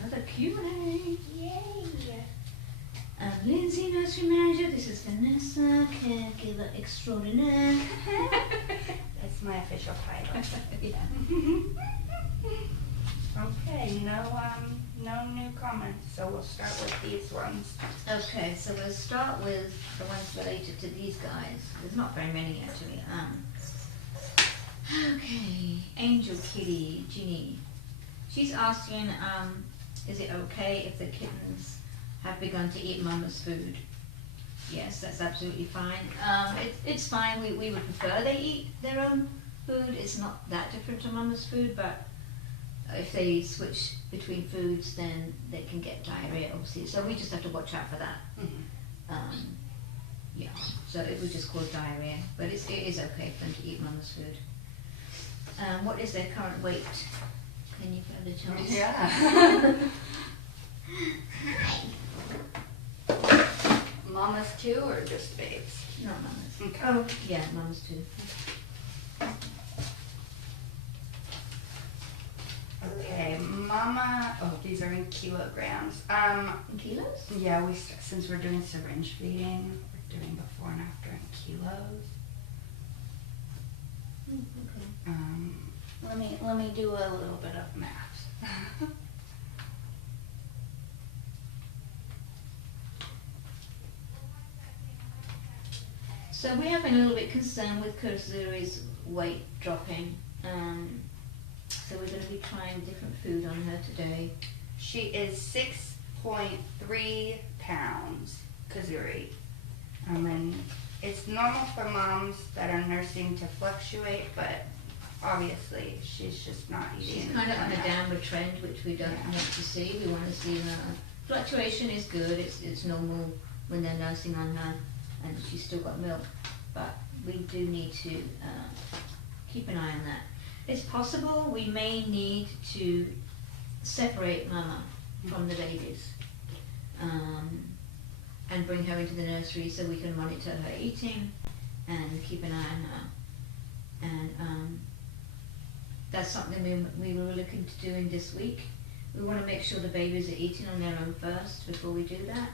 another Q&A. Yay! Lindsay, nursery manager. This is Vanessa, caregiver extraordinaire. That's my official title. Yeah. Okay, no new comments, so we'll start with these ones. Okay, so we'll start with the ones related to these guys. There's not very many actually. Okay, Angel Kitty, Ginny. She's asking, is it okay if the kittens have begun to eat Mama's food? Yes, that's absolutely fine. It's fine. We would prefer they eat their own food. It's not that different to Mama's food, but if they switch between foods, then they can get diarrhea, obviously. So we just have to watch out for that. Mm-hmm. Yeah, so it would just cause diarrhea, but it is okay for them to eat Mama's food. What is their current weight? Can you kind of tell us? Yeah. Mama's too, or just babes? Not Mama's. Okay. Oh, yeah, Mama's too. Okay, Mama. Oh, these are in kilograms. In kilos? Yeah, since we're doing syringe feeding, we're doing before and after in kilos. Okay. Let me do a little bit of math. So we're having a little bit concerned with Kazuri's weight dropping. So we're going to be trying different food on her today. She is 6.3 pounds, Kazuri. And it's normal for moms that are nursing to fluctuate, but obviously she's just not eating. She's kind of on a downward trend, which we don't want to see. We want to see her. Fluctuation is good. It's normal when they're nursing on her, and she's still got milk. But we do need to keep an eye on that. It's possible we may need to separate Mama from the babies and bring her into the nursery so we can monitor her eating and keep an eye on her. And that's something we were looking to doing this week. We want to make sure the babies are eating on their own first before we do that.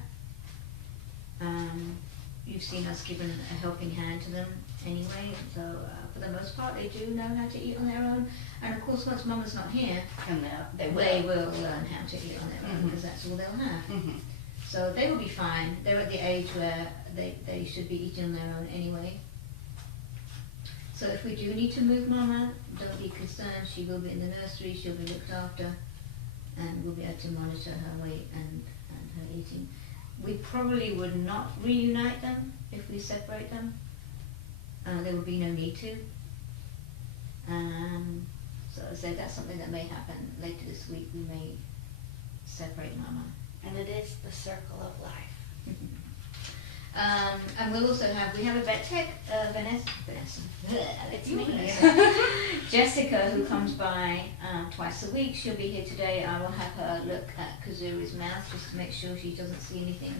You've seen us giving a helping hand to them anyway, so for the most part they do know how to eat on their own. And of course once Mama's not here, And they will learn how to eat on their own because that's all they'll have. Mm-hmm. So they will be fine. They're at the age where they should be eating on their own anyway. So if we do need to move Mama, don't be concerned. She will be in the nursery, she'll be looked after, and we'll be able to monitor her weight and her eating. We probably would not reunite them if we separate them. There would be no need to. So as I said, that's something that may happen later this week. We may separate Mama. And it is the circle of life. And we'll also we have a vet tech, Vanessa, It's you, me. Vanessa. Jessica, who comes by twice a week. She'll be here today. I will have her look at Kazuri's mouth just to make sure she doesn't see anything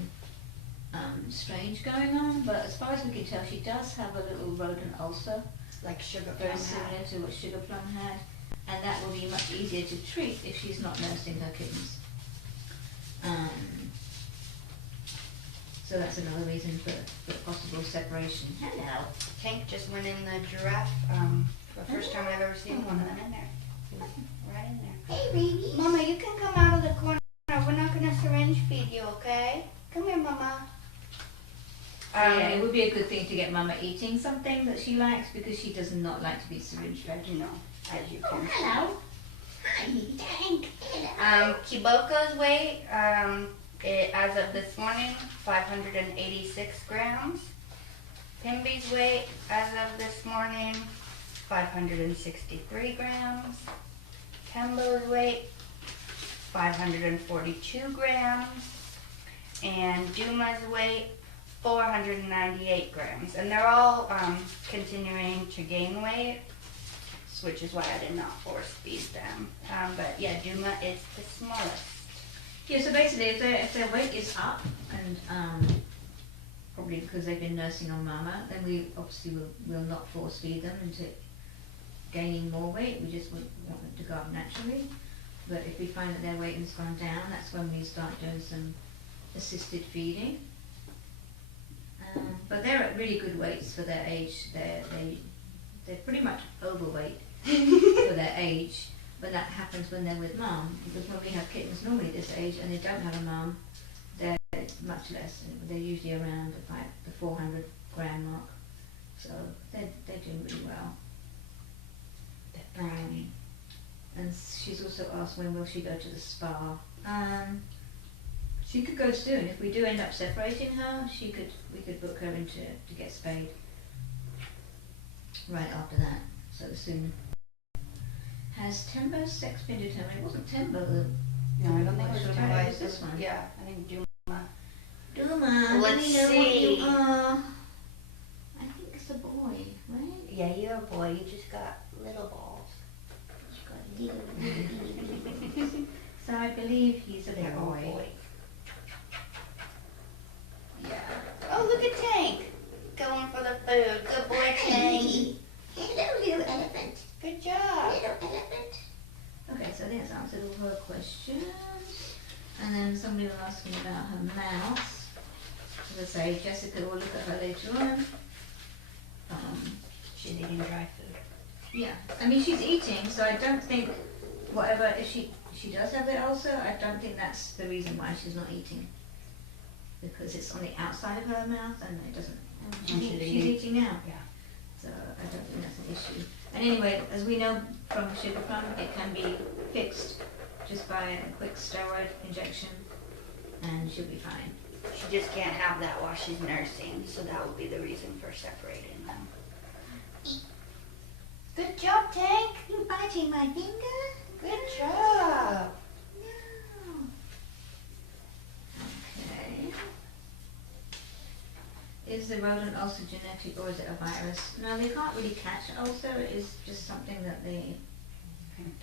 strange going on. But as far as we can tell, she does have a little rodent ulcer, Like Sugar very Plum similar had. to what Sugar Plum had. And that will be much easier to treat if she's not nursing her kittens. So that's another reason for possible separation. Hello. Tank just went in the giraffe. For the first time I've ever seen one of them in there. He was right in there. Hey, baby. Mama, you can come out of the corner. We're not going to syringe feed you, okay? Come here, Mama. Yeah, it would be a good thing to get Mama eating something that she likes because she does not like to be syringe fed. You know, as you Oh, can. hello. Hi, Tank. Hello. Kiboko's weight, as of this morning, 586 grams. Pimby's weight, as of this morning, 563 grams. Kembo's weight, 542 grams. And Duma's weight, 498 grams. And they're all continuing to gain weight, which is why I did not force feed them. But yeah, Duma is the smallest. Yeah, so basically if their weight is up and probably because they've been nursing on Mama, then we obviously will not force feed them into gaining more weight. We just want them to go up naturally. but if we find that their weight has gone down, that's when we start doing some assisted feeding. But they're at really good weights for their age. They're pretty much overweight for their age, but that happens when they're with mum, because when we have kittens normally this age and they don't have a mum, they're much less. They're usually around the 400 gram mark, so they're doing really well. And she's also asked when will she go to the spa. She could go soon. If we do end up separating her, we could book her in to get spayed right after that, so soon. Has Tembo's sex been determined? It wasn't Tembo that... No, I don't think it was Tembo. Tembo. It was this one. Yeah, I think Duma. Duma, let Let's me know what see. you are. I think it's a boy, right? Yeah, you're a boy. You just got little balls. She's got little. So I believe he's a They're all boy. boys. Yeah. Oh, look at Tank. Going for the food. Good boy, Tank. Hello, little elephant. Good job. Little elephant. Okay, so I think that's answered all her questions. And then somebody was asking about her mouse. As I say, Jessica will look at her later on. She's eating dry food. Yeah, I mean she's eating, so I don't think if she does have the ulcer, I don't think that's the reason why she's not eating. Because it's on the outside of her mouth and it doesn't. She's eating now. Yeah. So I don't think that's an issue. And anyway, as we know from sugar plum, it can be fixed just by a quick steroid injection, and she'll be fine. She just can't have that while she's nursing, so that would be the reason for separating them. Good job, Tank. You biting my finger? Good job. No. Okay. Is the rodent ulcer genetic or is it a virus? No, they can't really catch ulcer. It is just something that they.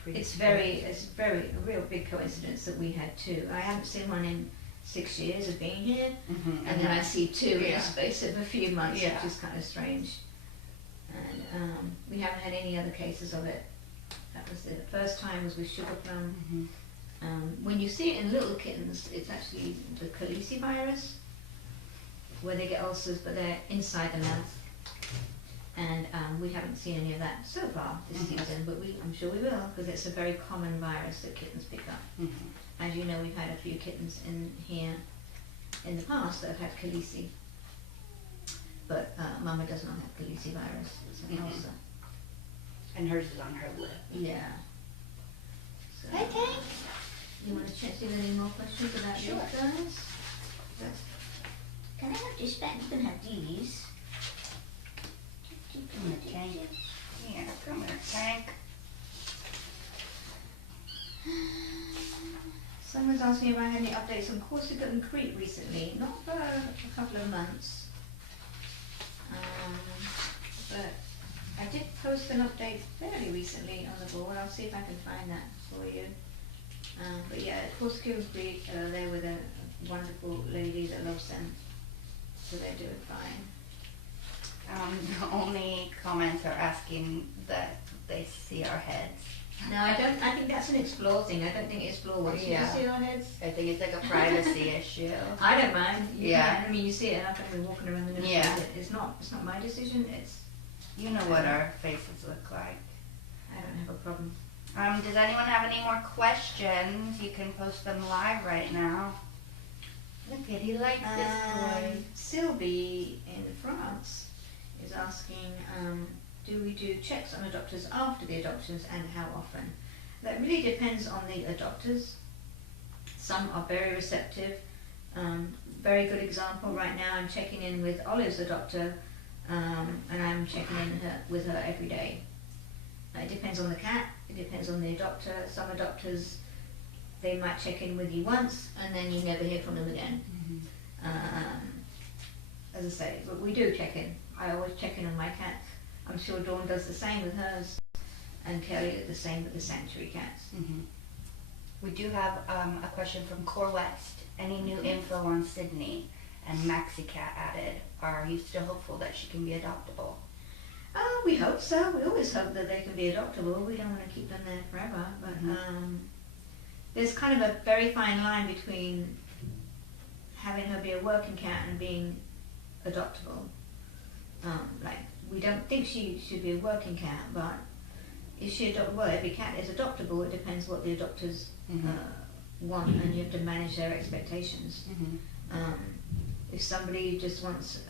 It's very a real big coincidence that we had two. I haven't seen one in 6 years of being here, and then I see two in the space of a few months, Yeah. which is kind of strange. And we haven't had any other cases of it. That was the first time was with sugar plum. When you see it in little kittens, it's actually the Khaleesi virus, where they get ulcers, but they're inside the mouth. And we haven't seen any of that so far this season, but I'm sure we will, because it's a very common virus that kittens pick up. As you know, we've had a few kittens in here in the past that have had Khaleesi, but Mama does not have Khaleesi virus. It's an ulcer. And hers is on her lip. Yeah. So, Hi, Tank. you want to check if there's any more questions about Sure. these guys? Can I have this back? You can have these. Come here, Tank. Yeah, come here, Tank. Someone's asking if I had any updates on Corsica and Crete recently. Not for a couple of months. But I did post an update fairly recently on the board. I'll see if I can find that for you. But yeah, Corsica and Crete, they're with a wonderful lady that loves them. So they're doing fine. The only comments are asking that they see our heads. No, I think that's an Explore thing. I don't think Explore wants you to Yeah. see our heads. I think it's like a privacy issue. I don't mind. You Yeah. can. I mean, you see it up and we're walking around the nursery. Yeah. It's not my decision. It's You know what our faces look like. I don't have a problem. Does anyone have any more questions? You can post them live right now. Look at, he likes this boy. Sylvie in France is asking, do we do checks on adopters after the adoptions and how often? That really depends on the adopters. Some are very receptive. Very good example right now, I'm checking in with Olive's adopter, and I'm checking in with her every day. It depends on the cat, it depends on the adopter. Some adopters, they might check in with you once and then you never hear from them again. As I say, but we do check in. I always check in on my cats. I'm sure Dawn does the same with hers, and Kelly did the same with the sanctuary cats. We do have a question from Core West. Any new info on Sydney and Maxi Cat added? Are you still hopeful that she can be adoptable? We hope so. We always hope that they can be adoptable. We don't want to keep them there forever, but there's kind of a very fine line between having her be a working cat and being adoptable. Like, we don't think she should be a working cat, but if she well, every cat is adoptable. It depends what the adopters want, and you have to manage their expectations. If somebody just wants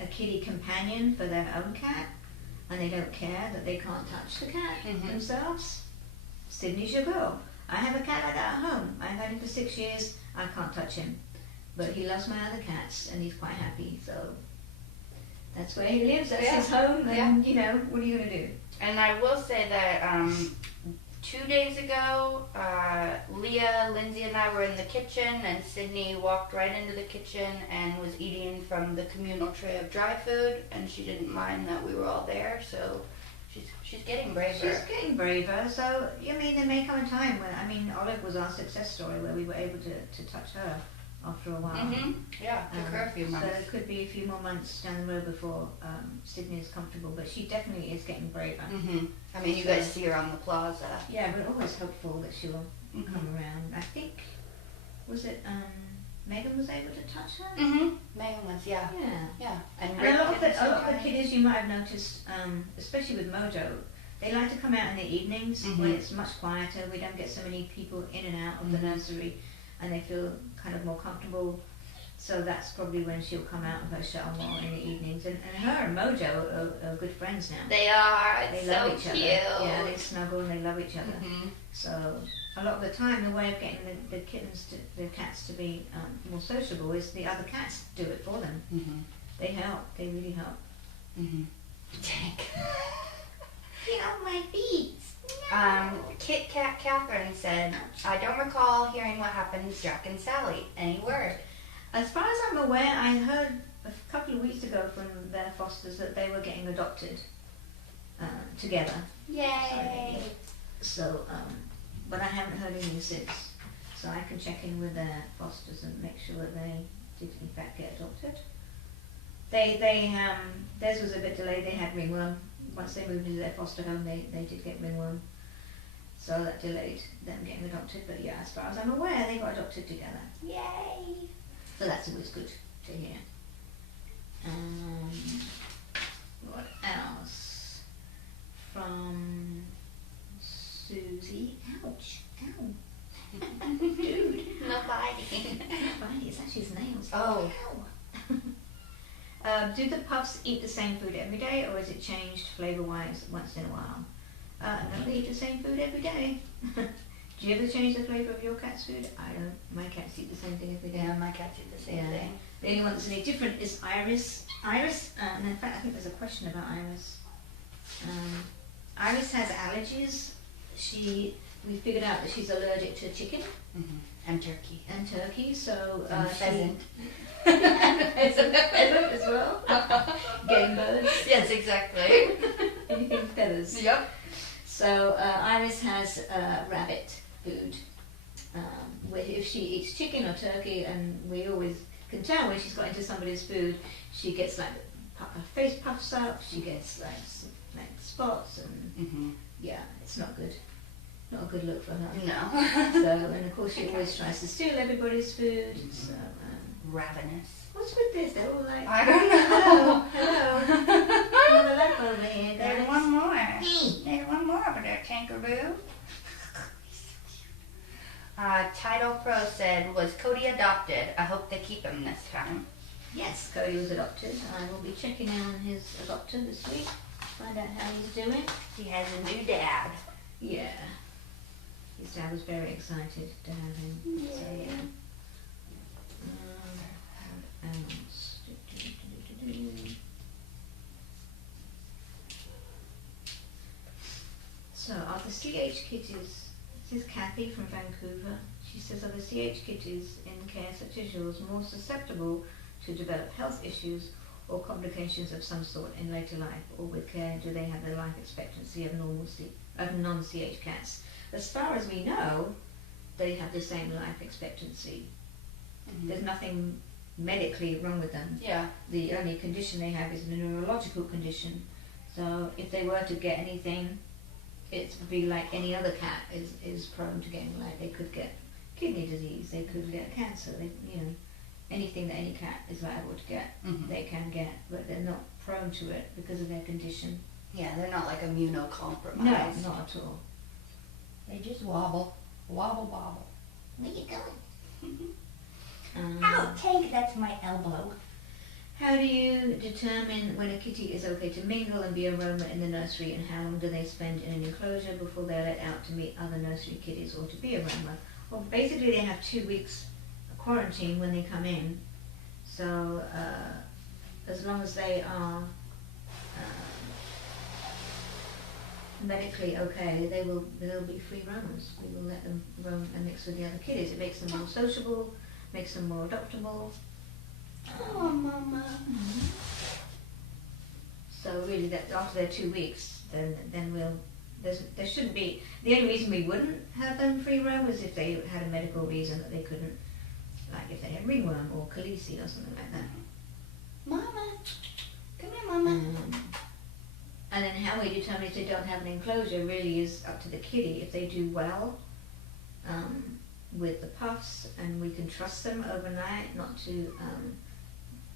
a kitty companion for their own cat, and they don't care that they can't touch the cat themselves, Sydney's your girl. I have a cat like that at home. I've had him for 6 years. I can't touch him, but he loves my other cats, and he's quite happy. So that's where he lives. That's his home, and you know, what are you gonna do? And I will say that 2 days ago, Leah, Lindsay, and I were in the kitchen, and Sydney walked right into the kitchen and was eating from the communal tray of dry food, and she didn't mind that we were all there. So she's getting braver. She's getting braver. So I mean, there may come a time when Olive was our success story where we were able to touch her after a while. Yeah, took her a few months. So it could be a few more months down the road before Sydney is comfortable, but she definitely is getting braver. I mean, you guys see her on the plaza. Yeah, we're always hopeful that she'll come around. I think, was it Megan was able to touch her? Megan was, yeah. And a lot of the kiddies you might have noticed, especially with Mojo, they like to come out in the evenings when it's much quieter. We don't get so many people in and out of the nursery, and they feel kind of more comfortable. So that's probably when she'll come out of her shell more in the evenings. And her and Mojo are good friends now. They are. They so love each cute. other. Yeah, they snuggle and they love each other. So a lot of the time, the way of getting the cats to be more sociable is the other cats do it for them. They help. They really help. Get off my feet. Kit Kat Catherine said, I don't recall hearing what happened to Jack and Sally. Any word? As far as I'm aware, I heard a couple of weeks ago from their fosters that they were getting adopted together. Yay! So, but I haven't heard anything since. So I can check in with their fosters and make sure that they did in fact get adopted. Theirs was a bit delayed. They had ringworm. Once they moved into their foster home, they did get ringworm. So that delayed them getting adopted. But yeah, as far as I'm aware, they got adopted together. Yay! So that's always good to hear. What else? From Susie. Ouch. Ow. Dude. No biting. Right, it's actually his nails. Oh. Ow. Do the puffs eat the same food every day, or is it changed flavour-wise once in a while? No, they eat the same food every day. Do you ever change the flavour of your cat's food? I don't. My cats eat the same thing every day. Yeah, my cats eat the same thing. The only one that's any different is Iris. And in fact, I think there's a question about Iris. Iris has allergies. We figured out that she's allergic to chicken and turkey. So And pheasant. Pheasant as well. Game birds. Yes, exactly. Anything feathers. Yep. So Iris has rabbit food. Where if she eats chicken or turkey, and we always can tell when she's got into somebody's food, she gets like her face puffs up. She gets like spots, and yeah, it's not good. Not a good look for her. No. So, and of course she always tries to steal everybody's food. So, ravenous. what's with this? They're all like, I don't know. hello. Another lap over here, guys. There's one more. There's one more over there, kangaroo. Tidal Pro said, was Cody adopted? I hope they keep him this time. Yes, Cody was adopted. I will be checking in on his adopter this week. Find out how he's doing. He has a new dad. Yeah. His dad was very excited to have him. Yeah. So, yeah. What else? So, are the CH kitties, this is Kathy from Vancouver, she says, are the CH kitties in care such as yours more susceptible to develop health issues or complications of some sort in later life, or with care do they have the life expectancy of non-CH cats? As far as we know, they have the same life expectancy. There's nothing medically wrong with them. Yeah. The only condition they have is a neurological condition. So if they were to get anything, it would be like any other cat is prone to getting, like they could get kidney disease, they could get cancer, they, you know, anything that any cat is liable to get, they can get, but they're not prone to it because of their condition. Yeah, they're not like immunocompromised. No, not at all. They just wobble, wobble. Where you going? Um, Ow, Tank, that's my elbow. How do you determine when a kitty is okay to mingle and be a roamer in the nursery, and how long do they spend in an enclosure before they're let out to meet other nursery kitties or to be a roamer? Well, basically they have 2 weeks quarantine when they come in, so as long as they are medically okay, they'll be free roamers. We will let them roam and mix with the other kitties. It makes them more sociable, makes them more adoptable. Oh, Mama. So really, that after their 2 weeks, then there shouldn't be. The only reason we wouldn't have them free roam is if they had a medical reason that they couldn't, like if they had ringworm or Khaleesi or something like that. Mama. Come here, Mama. And then how we determine if they don't have an enclosure really is up to the kitty. If they do well with the puffs, and we can trust them overnight not to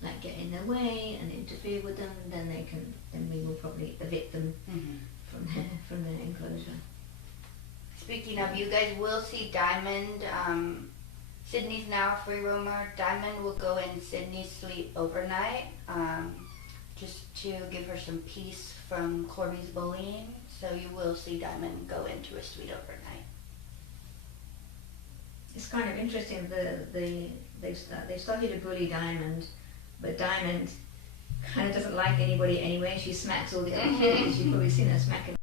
like get in their way and interfere with them, then we will probably evict them from their enclosure. Speaking of, you guys will see Diamond. Sydney's now a free roamer. Diamond will go in Sydney's sleep overnight, just to give her some peace from Corby's bullying. So you will see Diamond go into a suite overnight. It's kind of interesting. They started to bully Diamond, but Diamond kind of doesn't like anybody anyway. She smacks all the other kitties. You've probably seen her smacking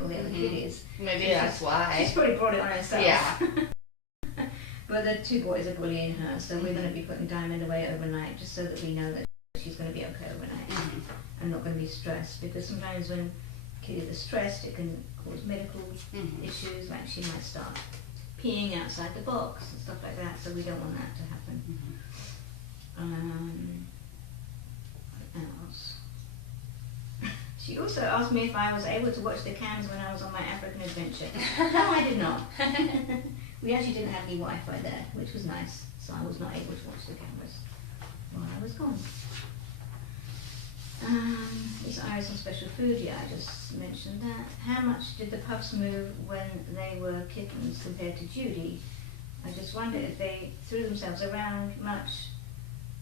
all the other kitties. Maybe that's why. She's probably brought it on herself. Yeah. But the 2 boys are bullying her, so we're going to be putting Diamond away overnight, just so that we know that she's going to be okay overnight and not going to be stressed. Because sometimes when kitties are stressed, it can cause medical issues, like she might start peeing outside the box and stuff like that. So we don't want that to happen. What else? She also asked me if I was able to watch the cams when I was on my African adventure. No, I did not. We actually didn't have any Wi-Fi there, which was nice, so I was not able to watch the cameras while I was gone. Is Iris on special food? Yeah, I just mentioned that. How much did the puffs move when they were kittens compared to Judy? I just wondered if they threw themselves around much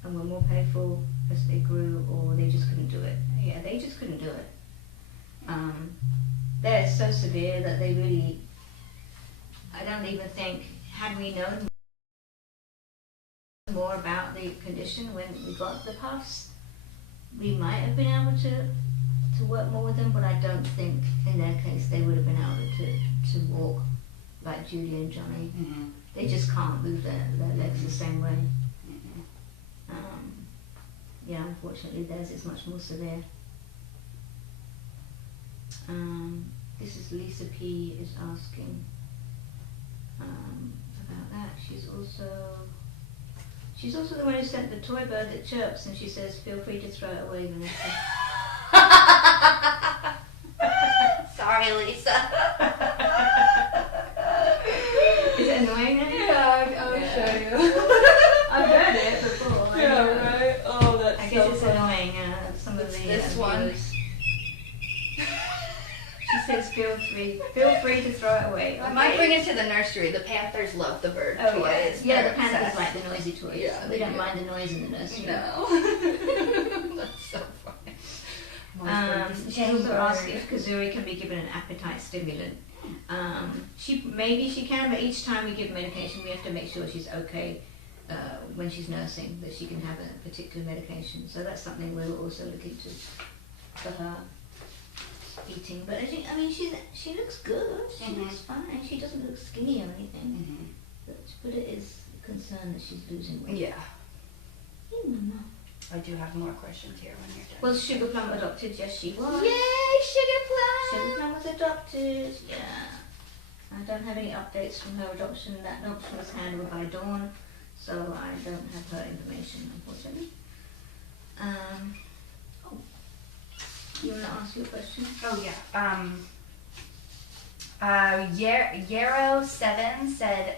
and were more playful as they grew, or they just couldn't do it. Yeah, they just couldn't do it. They're so severe that they really, I don't even think, had we known more about the condition when we got the puffs, we might have been able to work more with them, but I don't think in their case they would have been able to walk like Judy and Johnny. They just can't move their legs the same way. Yeah, unfortunately theirs is much more severe. This is Lisa P is asking about that. She's also the one who sent the toy bird that chirps, and she says, feel free to throw it away, Vanessa. Sorry, Lisa. Is it annoying? Yeah, I'll show you. I've heard it before. Right? Oh, that's I guess it's annoying. Some of the this one. viewers. She says, feel free to throw it away. I might bring it to the nursery. The Panthers love the bird Oh, toys. yeah, They're the Panthers obsessed. like the noisy toys. Yeah, we they don't do. mind the noise in the nursery. No. That's so funny. She also asked if Kazuri can be given an appetite stimulant. Maybe she can, but each time we give medication, we have to make sure she's okay when she's nursing, that she can have a particular medication. So that's something we'll also look into for her eating. But she looks good. She looks fine. She doesn't look skinny or anything. But it is a concern that she's losing weight. Yeah. Hey, Mama. I do have more questions here when you're done. Was Sugar Plum adopted? Yes, she was. Yay, Sugar Plum! Sugar Plum was adopted. Yeah. I don't have any updates from her adoption. That adoption was handled by Dawn, so I don't have her information, unfortunately. You want to ask your question? Oh yeah. Yarrow7 said,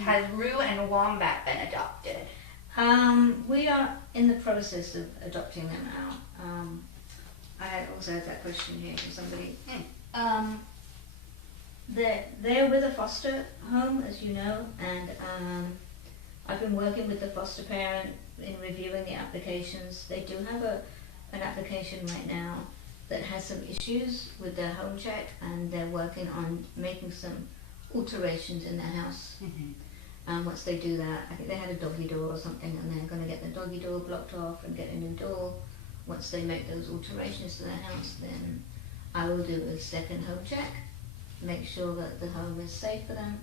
has Roo and Wombat been adopted? We are in the process of adopting them out. I also had that question here from somebody. They're with a foster home, as you know, and I've been working with the foster parent in reviewing the applications. They do have an application right now that has some issues with their home check, and they're working on making some alterations in their house. Once they do that, I think they had a doggy door or something, and they're going to get the doggy door blocked off and get a new door. Once they make those alterations to their house, then I will do a second home check, make sure that the home is safe for them,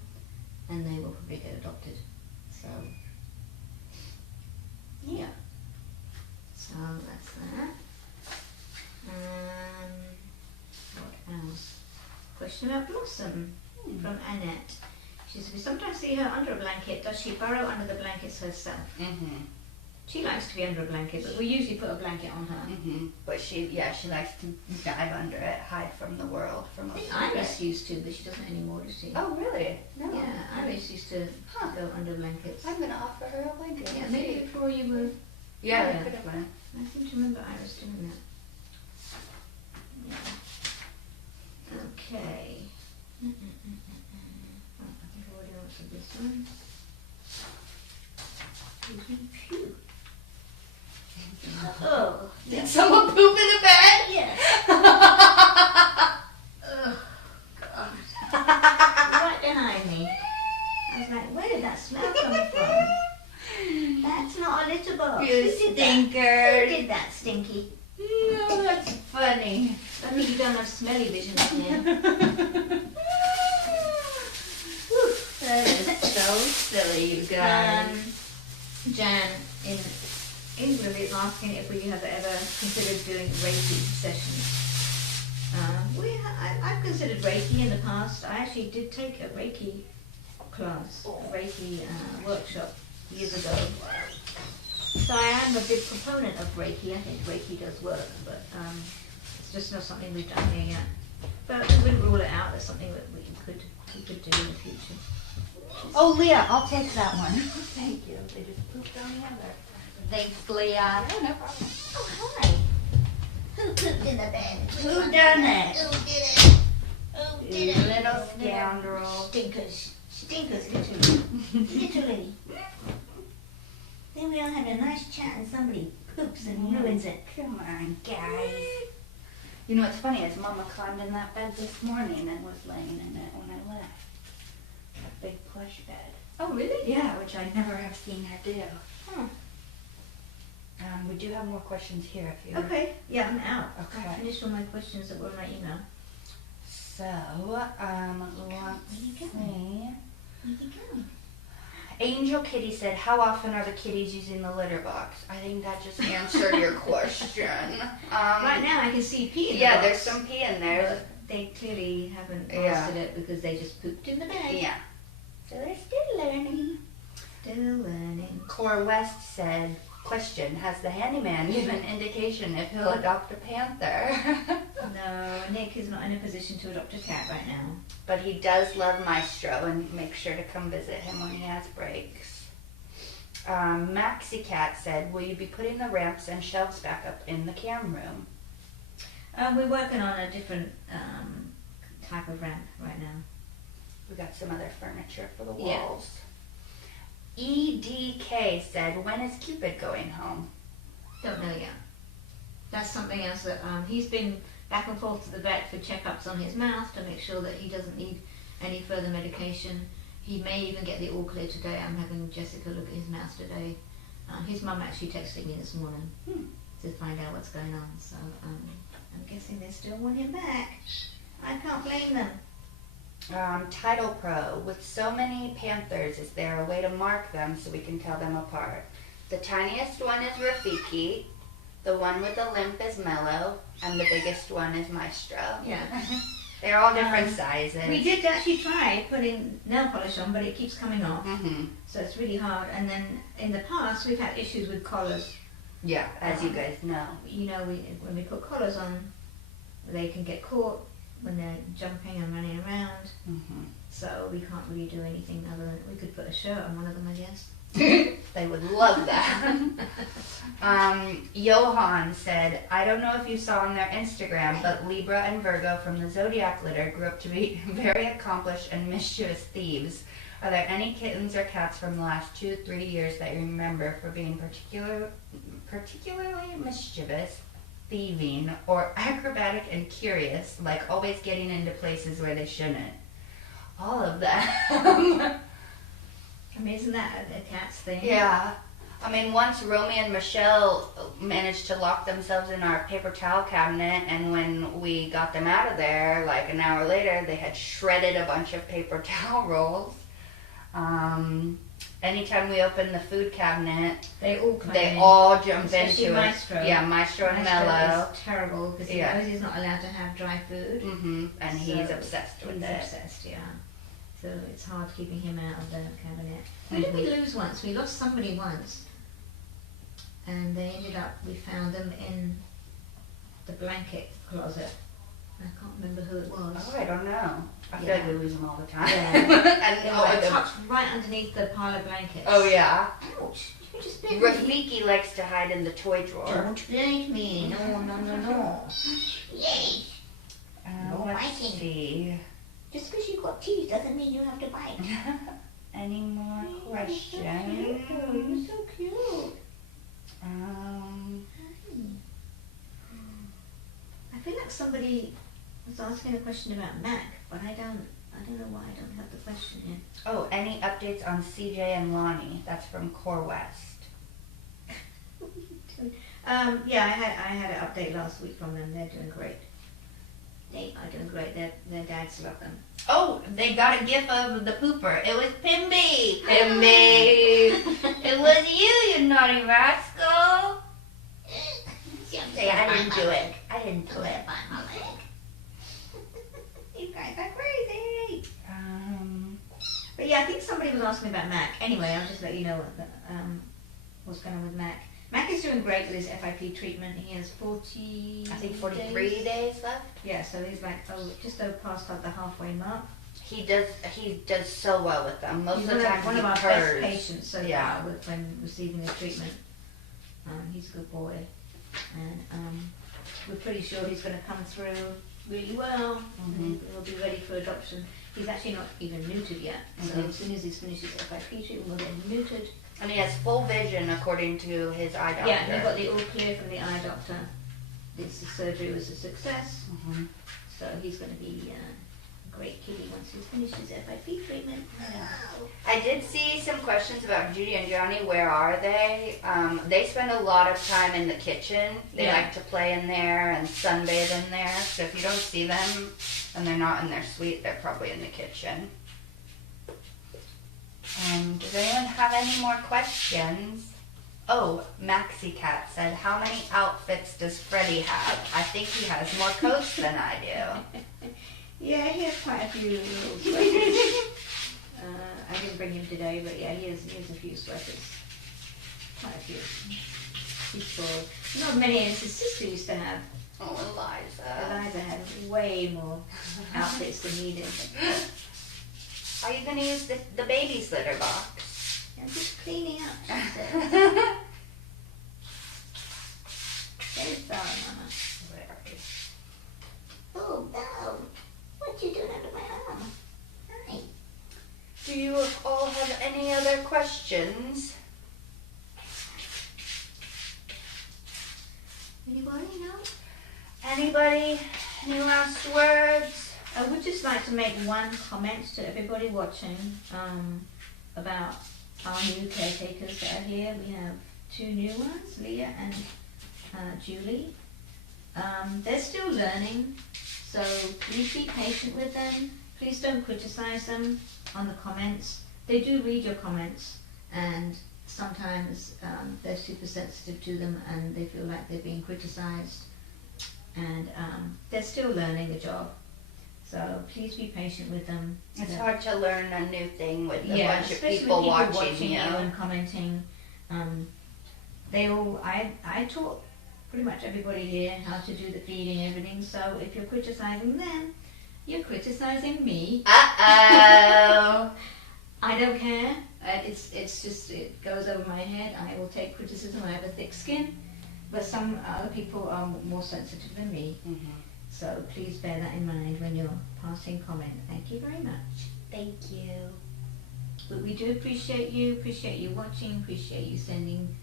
and they will probably get adopted. So, yeah. So that's that. What else? Question about Blossom from Annette. She said, we sometimes see her under a blanket. Does she burrow under the blankets herself? She likes to be under a blanket, but we usually put a blanket on her. But she likes to dive under it, hide from the world for most of the day. Iris used to, but she doesn't anymore, does she? Oh, really? No. Yeah, Iris used to go under blankets. I'm going to offer her a blanket. Yeah, maybe before you were... Yeah, Yeah. it could have been. I seem to remember Iris doing that. Yeah. Okay. Oh, I think I already answered this one. Excuse me. Phew. Oh, Did someone poop in the bed? yes. Oh, God. Right behind me. I was like, where did that smell come from? That's not a litter box. You Who did that? stinker. Who did that, Stinky? No, that's funny. I think you don't have smelly vision in here. Whew, that is So silly, you guys. Jan in England is asking if we have ever considered doing Reiki sessions. I've considered Reiki in the past. I actually did take a Reiki class, a Reiki workshop years ago. So I am a big proponent of Reiki. I think Reiki does work, but it's just not something we've done here yet. But we wouldn't rule it out as something that we could do in the future. Oh, Leah, I'll take that one. Thank you. They just pooped on the other. Thanks, Leah. Yeah, no problem. Oh, hi. Who pooped in the bed? Who done it? Who did it? Who did You it? little scoundrel. Stinkers. Stinkers, literally. Literally. Then we all had a nice chat and somebody poops and ruins it. Come on, guys. You know what's funny is Mama climbed in that bed this morning and was laying in it when I left. A big plush bed. Oh, really? Yeah, which I never have seen her do. Huh. We do have more questions here if you... Okay. Yeah, I'm out. Okay. I finished all my questions that were in my email. So, let's see. Where'd you go? Angel Kitty said, how often are the kitties using the litter box? I think that just answered your question. Right now I can see pee in the Yeah, box, there's some pee in there. but they clearly haven't Yeah. mastered it because they just pooped in the bag. Yeah. So they're still learning. Still learning. Core West said, question, has the handyman given indication if he'll adopt a panther? No, Nick is not in a position to adopt a cat right now. But he does love Maestro and make sure to come visit him when he has breaks. Maxi Cat said, will you be putting the ramps and shelves back up in the cam room? We're working on a different type of ramp right now. We got some other furniture for the Yeah. walls. EDK said, when is Cupid going home? Don't know yet. That's something else that he's been back and forth to the vet for checkups on his mouth to make sure that he doesn't need any further medication. He may even get the all clear today. I'm having Jessica look at his mouth today. His mum actually texted me this morning to find out what's going on. So I'm guessing they still want him back. I can't blame them. Title Pro, with so many panthers, is there a way to mark them so we can tell them apart? The tiniest one is Rafiki, the one with the limp is Mellow, and the biggest one is Maestro. Yeah. They're all different sizes. We did actually try putting nail polish on, but it keeps coming off. Mm-hmm. So it's really hard. And then in the past, we've had issues with collars. Yeah, as you guys know. You know, when we put collars on, they can get caught when they're jumping and running around. Mhm. So we can't really do anything other than we could put a shirt on one of them, I guess. They would love that. Johan said, I don't know if you saw on their Instagram, but Libra and Virgo from the zodiac litter grew up to be very accomplished and mischievous thieves. Are there any kittens or cats from the last 2-3 years that you remember for being particularly mischievous, thieving, or acrobatic and curious, like always getting into places where they shouldn't? All of them. I mean, isn't that a cat's thing? Yeah. I mean, once Romy and Michelle managed to lock themselves in our paper towel cabinet, and when we got them out of there, like an hour later, they had shredded a bunch of paper towel rolls. Anytime we open the food cabinet, They all climb in. all jump Especially into Maestro. it. Yeah, Maestro and Mello. is terrible because he Yeah. knows he's not allowed to have dry food. And he's So obsessed with He's it. obsessed, yeah. So it's hard keeping him out of the cabinet. Who did we lose once? We lost somebody once. And they ended up, we found them in the blanket closet. I can't remember who it was. Oh, I don't know. I feel Yeah. like we lose them all the time. Yeah. And They all were of them. tucked right underneath the pile of blankets. Oh, yeah. Ouch! You just bit me. Rafiki likes to hide in the toy drawer. Don't blame me. No, no, no, no. Yay. No Let's biting. see. Just because you got teeth doesn't mean you have to bite. Any more questions? You're so cute. I feel like somebody was asking a question about Mac, but I don't know why I don't have the question here. Oh, any updates on CJ and Lonnie? That's from Core West. Yeah, I had an update last week from them. They're doing great. They are doing great. Their dads love them. Oh, they got a gif of the pooper. It was Pimby. Pimby. It was you, you naughty rascal. Say, I didn't do it. I didn't do it. my leg. You guys are crazy. But yeah, I think somebody was asking about Mac. Anyway, I'll just let you know what's going on with Mac. Mac is doing great with his FIP treatment. He has 40. I think 43 days left. Yeah, so he's like just over past like the halfway mark. He does so well with them. Most He's of the time one he of our purrs. best patients so Yeah. far when receiving the treatment. He's a good boy, and we're pretty sure he's going to come through really well. And he'll be ready for adoption. He's actually not even neutered yet, so as soon as he's finished his FIP treatment, we'll get him neutered. And he has full vision according to his eye doctor. Yeah, he got the all clear from the eye doctor. This surgery was a success, so he's going to be a great kitty once he's finished his FIP treatment. I did see some questions about Judy and Johnny. Where are they? They spend a lot of time in the kitchen. They Yeah. like to play in there and sunbathe in there. So if you don't see them and they're not in their suite, they're probably in the kitchen. Does anyone have any more questions? Oh, Maxi Cat said, how many outfits does Freddie have? I think he has more coats than I do. Yeah, he has quite a few little sweaters. I didn't bring him today, but yeah, he has a few sweaters. Quite a few. He's spoiled. Not as many as his sister used to have. Oh, Eliza. Eliza had way more outfits than he did. Are you going to use the baby's litter box? I'm just cleaning up, she said. There's Bella, Mama. Where are you? Oh, no. What you doing under my arm? Hi. Do you all have any other questions? Anybody, no? Anybody? Any last words? I would just like to make one comment to everybody watching about our new caretakers that are here. We have two new ones, Leah and Julie. They're still learning, so please be patient with them. Please don't criticize them on the comments. They do read your comments, and sometimes they're super sensitive to them and they feel like they're being criticized. And they're still learning the job. So please be patient with them. It's hard to learn a new thing with a Yeah, bunch of especially people with watching you. and commenting. I taught pretty much everybody here how to do the feeding and everything. So if you're criticizing them, You're criticizing me. Uh-oh. I don't care. It's just, it goes over my head. I will take criticism. I have a thick skin. But some other people are more sensitive than me. Mm-hmm. So please bear that in mind when you're passing comment. Thank you very much. Thank you. But we do appreciate you watching, appreciate you sending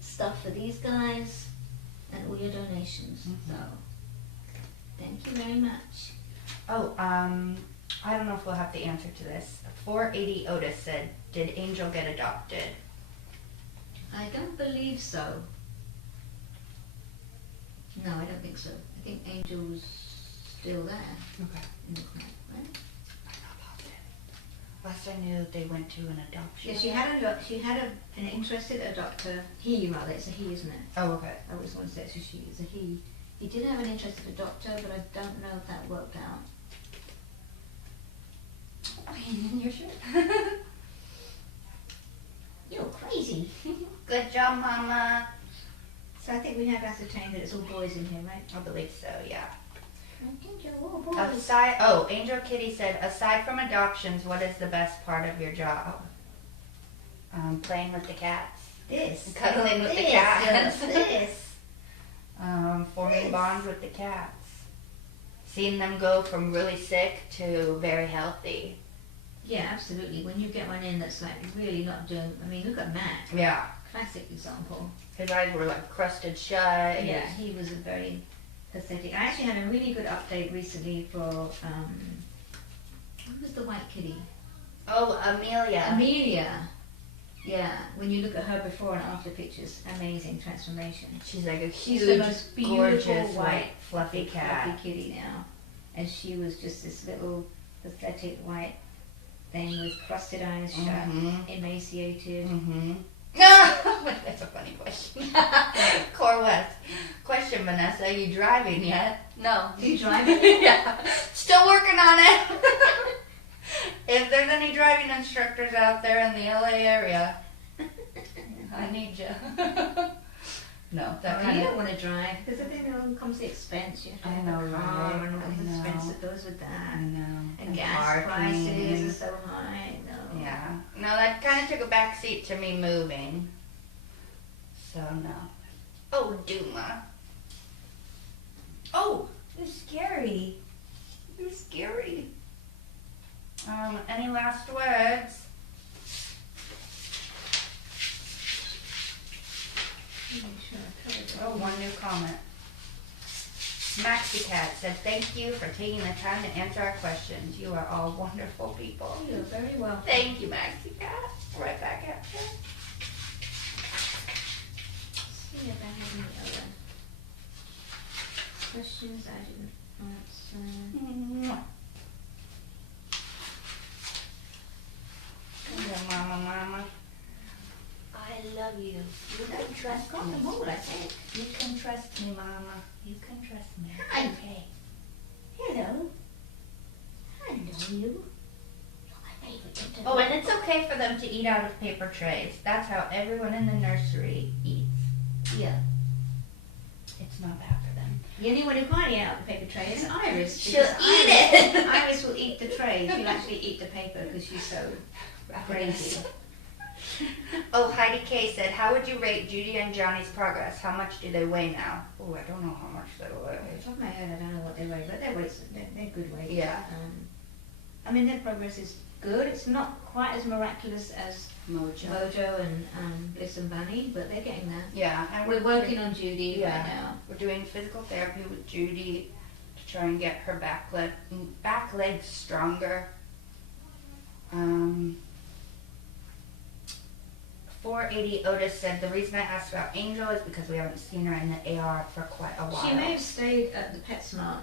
stuff for these guys and all your donations. So thank you very much. Oh, I don't know if we'll have the answer to this. 480 Otis said, did Angel get adopted? I don't believe so. No, I don't think so. I think Angel's still there Okay. in the crowd, right? I'm not positive. Last I knew, they went to an adoption. Yeah, she had an interested adopter. He, rather, it's a he, isn't it? Oh, okay. I always want to say it's a she. It's a he. He did have an interested adopter, but I don't know if that worked out. You're sure? You're crazy. Good job, Mama. So I think we have ascertained that it's all boys in here, right? I believe so, yeah. I think you're all boys. Angel Kitty said, aside from adoptions, what is the best part of your job? Playing with the cats. This. Cuddling with the This, cats. This. Forming Yes. bonds with the cats. Seeing them go from really sick to very healthy. Yeah, absolutely. When you get one in that's like really not doing, I mean, look at Matt. Yeah. Classic example. His eyes were like crusted shut. Yeah, he was a very pathetic. I actually had a really good update recently for, who was the white kitty? Oh, Amelia. Amelia. Yeah, when you look at her before and after pictures, amazing transformation. She's like a She's huge, the most gorgeous, beautiful white, fluffy big cat. fluffy kitty now. And she was just this little pathetic white thing with crusted eyes shut, Mhm. emaciated. Mm-hmm. That's a funny question. Core West. Question, Vanessa, are you driving yet? No. You driving? Yeah. Still working on it. If there's any driving instructors out there in the LA area, I need you. No, that Oh, kind you of. don't want to drive because then it all comes the expense. You have to I have know, a car right? and all I the know. expense that goes with that. I know. And gas parking. prices are so high. No. Yeah. No, that kind of took a back seat to me moving. So, no. Oh, Duma. Oh, you're scary. You're scary. Any last words? Oh, one new comment. Maxi Cat said, thank you for taking the time to answer our questions. You are all wonderful people. You're very welcome. Thank you, Maxi Cat. Right back at you. See if I have any other questions I didn't answer. Come here, Mama. I love you. You can trust Got them me. all, I think. You can trust me, Mama. You can trust me. Hi. Okay. Hello. Hello, you. You're my favorite little. Oh, and it's okay for them to eat out of paper trays. That's how everyone in the nursery eats. Yeah. It's not bad for them. The only one who can't eat out the paper tray is Iris. She'll because eat Iris- it. Iris will eat the tray. She'll actually eat the paper because she's so crazy. Oh, Heidi K said, how would you rate Judy and Johnny's progress? How much do they weigh now? Oh, I don't know how much they Off weigh. the top of my head, I don't know what they weigh, but their weights, they're good weights. Yeah. I mean, their progress is good. It's not quite as miraculous as Mojo. Mojo and Bliss and Bunny, but they're getting there. Yeah, and We're working on Judy Yeah. right now. We're doing physical therapy with Judy to try and get her back legs stronger. 480 Otis said, the reason I asked about Angel is because we haven't seen her in the AR for quite a while. She may have stayed at the PetSmart.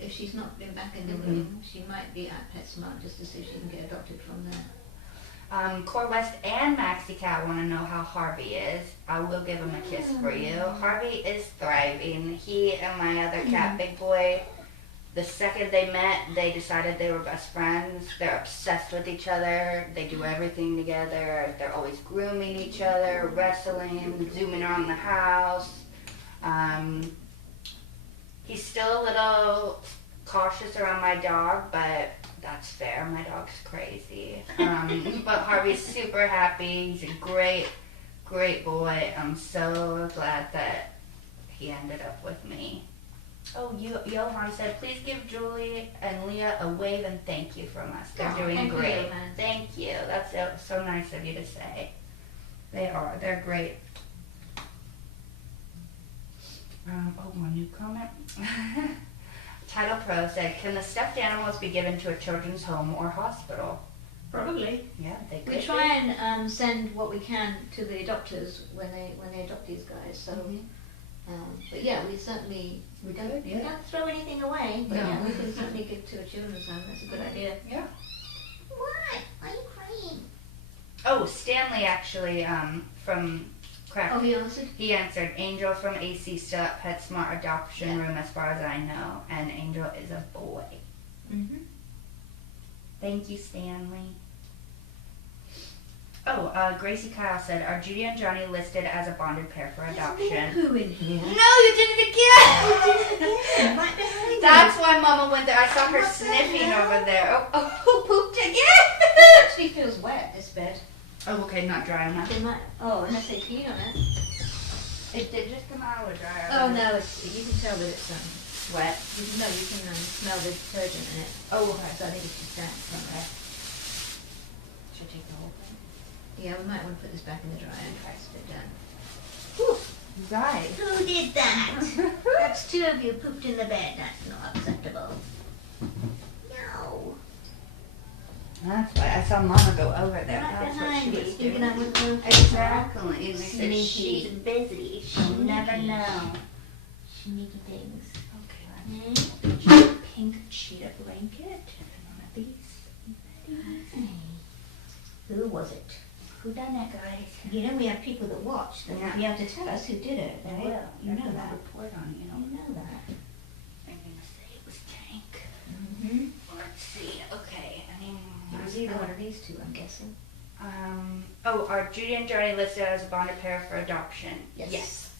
If she's not been back in the Mhm. room, she might be at PetSmart just to see if she can get adopted from there. Core West and Maxi Cat want to know how Harvey is. I will give him a kiss for you. Harvey is thriving. He and my other cat, Big Boy, the second they met, they decided they were best friends. They're obsessed with each other. They do everything together. They're always grooming each other, wrestling, zooming around the house. He's still a little cautious around my dog, but that's fair. My dog's crazy. But Harvey's super happy. He's a great, great boy. I'm so glad that he ended up with me. Oh, Johan said, please give Julie and Leah a wave and thank you from us. They're doing thank you, great. Johan. Thank you. That's so nice of you to say. They are. They're great. One new comment. Title Pro said, can the stuffed animals be given to a children's home or hospital? Probably. Yeah, they could We be. try and send what we can to the adopters when they adopt these guys. So, but yeah, we certainly we don't throw anything away. But No. yeah, we can certainly give to a children's home. That's a good idea. Yeah. What? Why are you crying? Oh, Stanley actually, from Crack. Oh, he answered. He answered, Angel from AC still at PetSmart adoption room as far as I know, and Angel is a boy. Mm-hmm. Thank you, Stanley. Oh, Gracie Kyle said, are Judy and Johnny listed as a bonded pair for adoption? Who in here? No, you did it again! Right behind you. That's why Mama went there. I saw her sniffing over there. Oh, pooped again! It actually feels wet, this bed. Oh, okay, not dry enough. They might, unless they peed on it. It did just come out with dry. Oh no, you can tell that it's Wet. you can smell the detergent in it. Oh, okay. So I think it's just that. Okay. Should I take the whole thing? Yeah, we might want to put this back in the dryer and try to spit done. Whew, you guys. Who did that? That's two of you pooped in the bed. That's not acceptable. No. That's why I saw Mama go over there. Right That's what behind she you. was Thinking doing. I was going to Exactly. They said Sneaky. she's busy. She'll never know. Sneaky things. Okay, pink cheetah blanket and one of these. Hey. Who was it? Who done that, guys? You know we have people that watch. That Yeah. You have to tell us who did it, I right? will. You know that. Report on You you. know that. I'm gonna say it was Tank. Mm-hmm. Let's see. Okay. It was either one of these two, I'm guessing. Are Judy and Johnny listed as a bonded pair for adoption? Yes.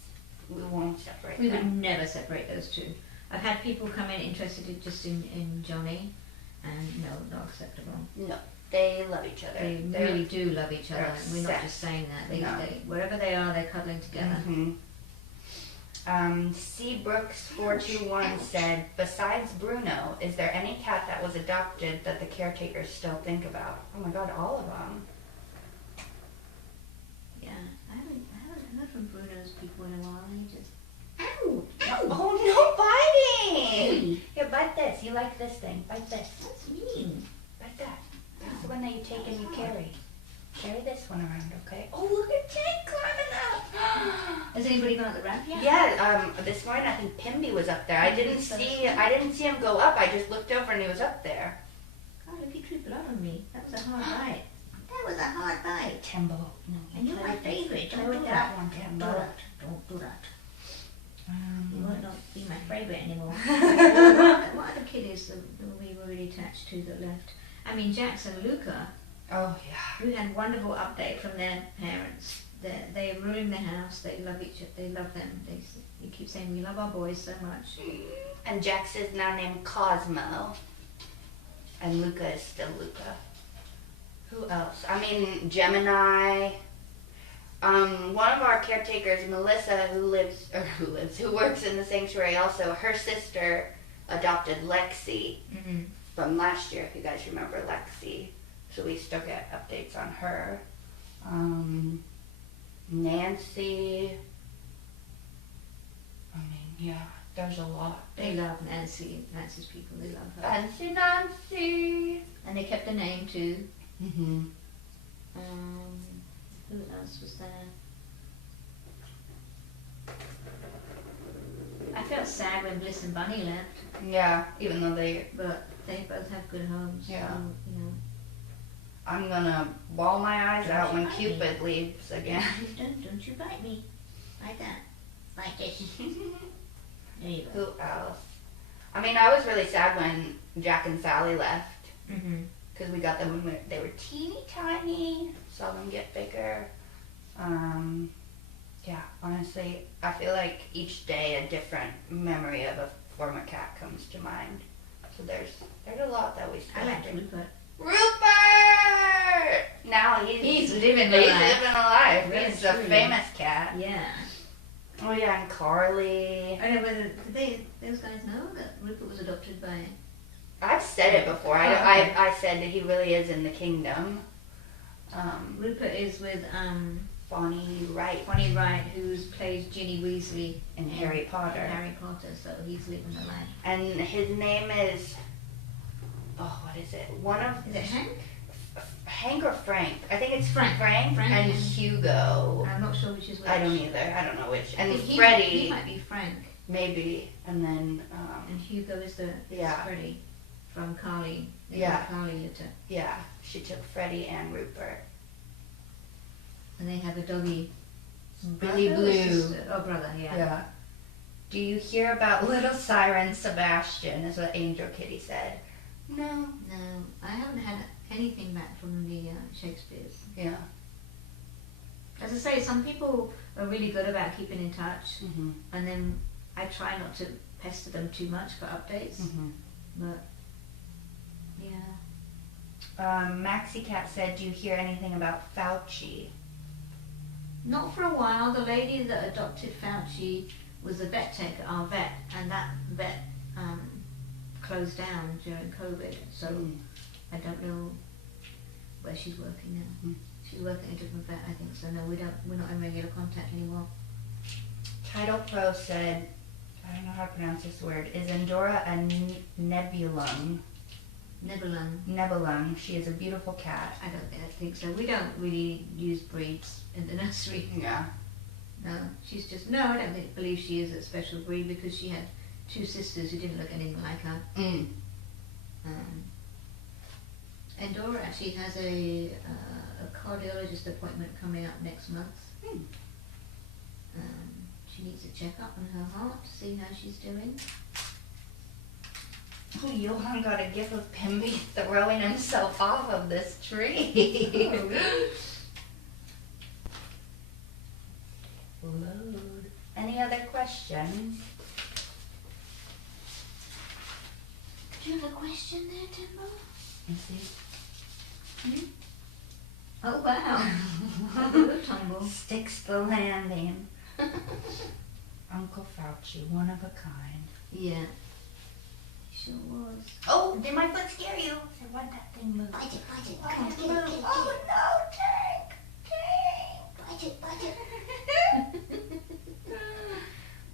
We won't separate We would them. never separate those two. I've had people come in interested just in Johnny, and no, not acceptable. No, they love each other. They They're- really do love each other. they're We're not obsessed. just saying that. They, No. they, wherever they are, they're cuddling together. C. Brooks 421 said, besides Bruno, is there any cat that was adopted that the caretakers still think about? Oh my god, all of them. Yeah, I haven't heard from Bruno's people in a while. He just Ow! Ow! Oh, no biting! Hey, Here, bite this. You like this thing. Bite this. that's mean. Bite that. That's the one that you take and you carry. Carry this one around, okay? Oh, look at Tank climbing up! has anybody gone up the ramp yet? Yeah, this morning I think Pimby was up there. I didn't see him go up. I just looked over and he was up there. God, if you drew blood on me, that was a hard bite. That was a hard bite. Timbo. No, And you're my favorite. Play Don't with do that that. one, Don't do Timbo. that. Don't do that. You won't not be my favorite anymore. What other kitties that we were really attached to that left? I mean, Jax and Luca, Oh, yeah. we had wonderful update from their parents. They ruined the house. They love each other. They love them. You keep saying we love our boys so much. And Jax is now named Cosmo. And Luca is still Luca. Who else? I mean, Gemini. One of our caretakers, Melissa, who works in the sanctuary also, her sister adopted Lexi Mm-hmm. from last year, if you guys remember Lexi. So we still get updates on her. Nancy. I mean, yeah, there's a lot. They love Nancy. Nancy's people. They love her. Nancy. And they kept the name too. Mm-hmm. Who else was there? I felt sad when Bliss and Bunny left, Yeah, even though but they both have good homes. Yeah. So, you know. I'm gonna bawl my eyes out when Don't Cupid leaves again. Don't you bite me. Like that. Like this. There you go. Who else? I mean, I was really sad when Jack and Sally left Mm-hmm. because we got them when they were teeny tiny. Saw them get bigger. Yeah, honestly, I feel like each day a different memory of a former cat comes to mind. So there's a lot that we I like spend. Rupert. Rupert! Now He's living the He's life. living a life. Really, He's a truly. famous cat. Yeah. Oh yeah, and Carly. I don't know whether did those guys know that Rupert was adopted by. I've said it before. Oh, okay. I said that he really is in the kingdom. Rupert is with Bonnie Wright Bonnie Wright, who plays Ginny Weasley in Harry Potter. Harry Potter, so he's living the life. And his name is, what is it? Is it Hank? Hank or Frank? I think it's Frank. Frank Frank and and- Hugo. I'm not sure which is which. I don't either. I don't know which. I And think he Freddie, might be Frank, maybe. And then, and Hugo is Yeah. Freddie from Carly. Yeah. Carly Litter. yeah, she took Freddie and Rupert. And they have a doggy, Billy brother or Blue. sister? Oh, brother, yeah. Yeah. Do you hear about Little Siren Sebastian, is what Angel Kitty said. No. No, I haven't had anything back from the Shakespeare's. Yeah. As I say, some people are really good about keeping in touch, Mm-hmm. and then I try not to pester them too much for updates. Mm-hmm. But yeah, Maxi Cat said, do you hear anything about Fauci? not for a while. The lady that adopted Fauci was a vet tech at our vet, and that vet closed down during COVID. So I don't know where she's working now. Mm. She's working at a different vet, I think. So no, we're not in regular contact anymore. Title Pro said, I don't know how to pronounce this word, is Endora a nebulum? Nebulum. She is a beautiful cat. I don't think so. We don't really use breeds in the nursery. Yeah. No, she's just no. I don't believe she is a special breed because she had two sisters who didn't look anything like her. Mm. And Dora actually has a cardiologist appointment coming up next month. Hmm. She needs a checkup on her heart to see how she's doing. Oh, Johan got a gift of Pimby throwing himself off of this tree. Load. Any other questions? Do you have a question there, Timbo? Let me see. Oh wow! A good tumble. Sticks the landing. Uncle Fauci, one of a kind. Yeah, he sure was. Oh, did my foot scare you? I want that thing moved. Bite it, bite it. Why Come on, did get it it, move? get it, Oh get no, Tank! Tank! it. Bite it, bite it.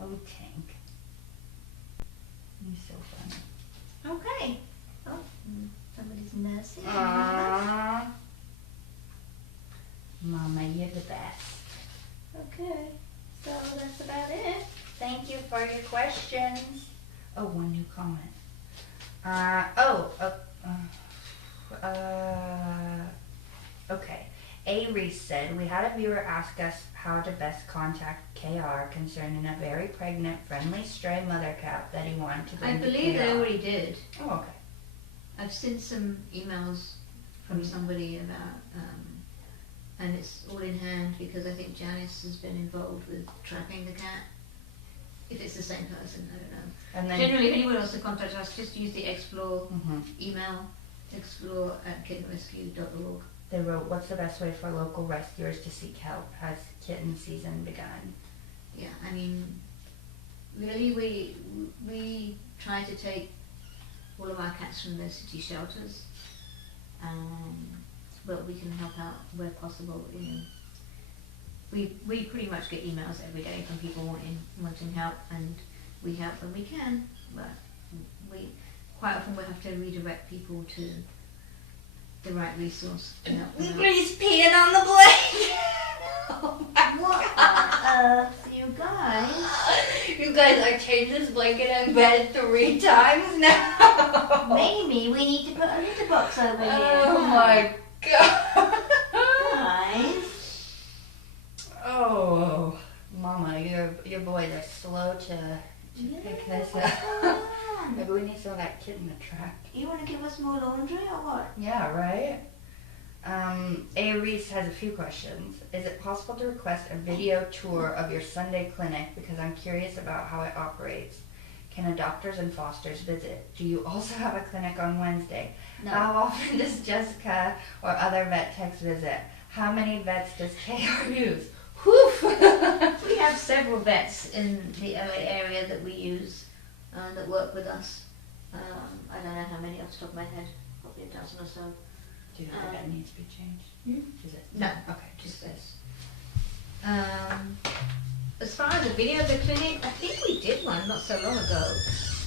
Oh, Tank. You're so funny. Okay. Oh, somebody's nursing. Aww. Mama, you're the best. Okay. So that's about it. Thank you for your questions. Oh, one new comment. Okay. Reese said, we had a viewer ask us how to best contact KR concerning a very pregnant, friendly stray mother cat that he wanted to bring I to believe they KR. already did. Oh, okay. I've seen some emails from somebody about, and it's all in hand because I think Janice has been involved with trapping the cat. If it's the same person, I don't know. And then, Generally, if anyone wants to contact us, just use the Explore Mhm. email, explore@kittenrescue.org. They wrote, what's the best way for local rescuers to seek help? Has kitten season begun? Yeah, I mean, really, we try to take all of our cats from the city shelters, but we can help out where possible. You know, we pretty much get emails every day from people wanting help, and we help when we can. But we quite often we have to redirect people to the right resource to help them out. He's peeing on the blade! Oh my What God. on earth, you guys? You guys, I changed this blanket in bed 3 times now. Maybe we need to put a litter box over here. Oh my God. Guys. Oh, Mama, your boys are slow to pick this up. Maybe we need some of that kitten attract. You want to give us more laundry or what? Yeah, right? A. Reese has a few questions. Is it possible to request a video tour of your Sunday clinic because I'm curious about how it operates? Can a doctors and fosters visit? Do you also have a clinic on Wednesday? No. How often does Jessica or other vet techs visit? How many vets does KR use? Whew! We have several vets in the LA area that we use, that work with us. I don't know how many off the top of my head, probably a dozen or so. Do you think that needs to be changed? Is it? No, Okay, just this. As far as the video of the clinic, I think we did one not so long ago